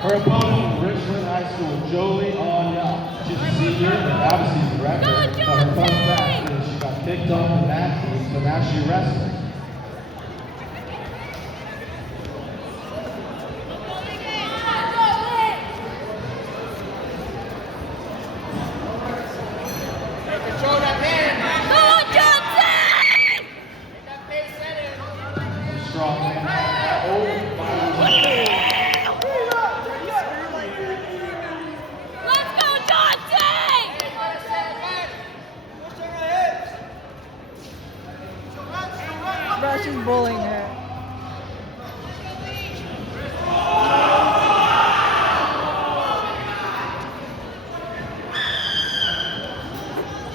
Her opponent, Richland High School, Jolie Anya. She's a senior and obviously the record, but her fun fact is she got picked on the mat team, so now she's wrestling. Control that hand. Go on, Johnson! Get that pace set in. Strong man. Oh, Let's go, Johnson! Bro, she's bullying her.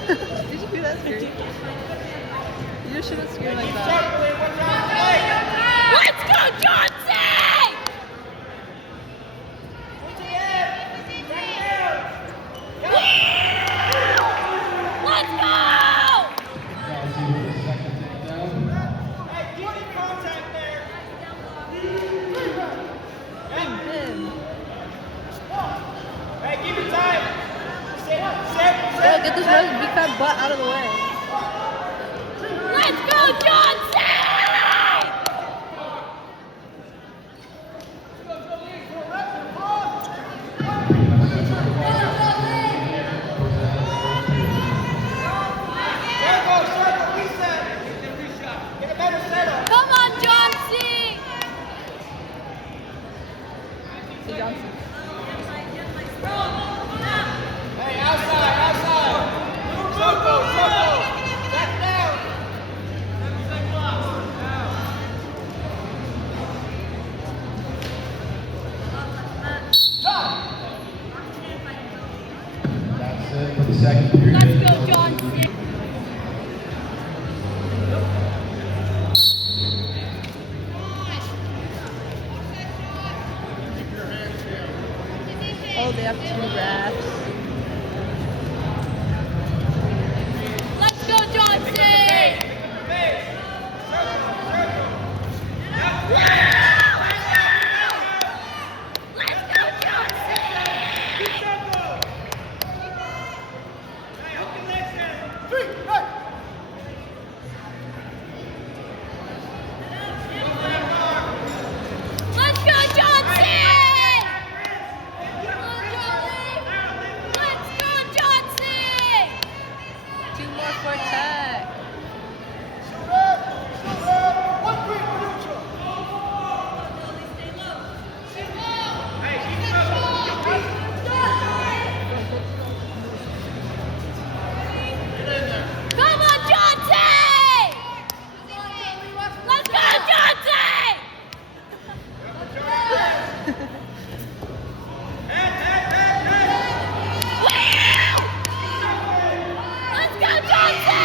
Did you do that scream? You just shouldn't scream like that. Let's go, Johnson! Let's go! Kelsey with the second takedown. Bim. Hey, keep it tight. Bro, get this big fat butt out of the way. Let's go, Johnson! Get a better setup. Come on, Johnson! Hey, Johnson. Hey, outside. Circle. Back down. That's it for the second period. Let's go, Johnson! Oh, they have two graphs. Let's go, Johnson! Let's go, Johnson! Let's go, Johnson! Let's go, Johnson! Two more for attack. Come on, Johnson! Let's go, Johnson! Woo! Let's go, Johnson!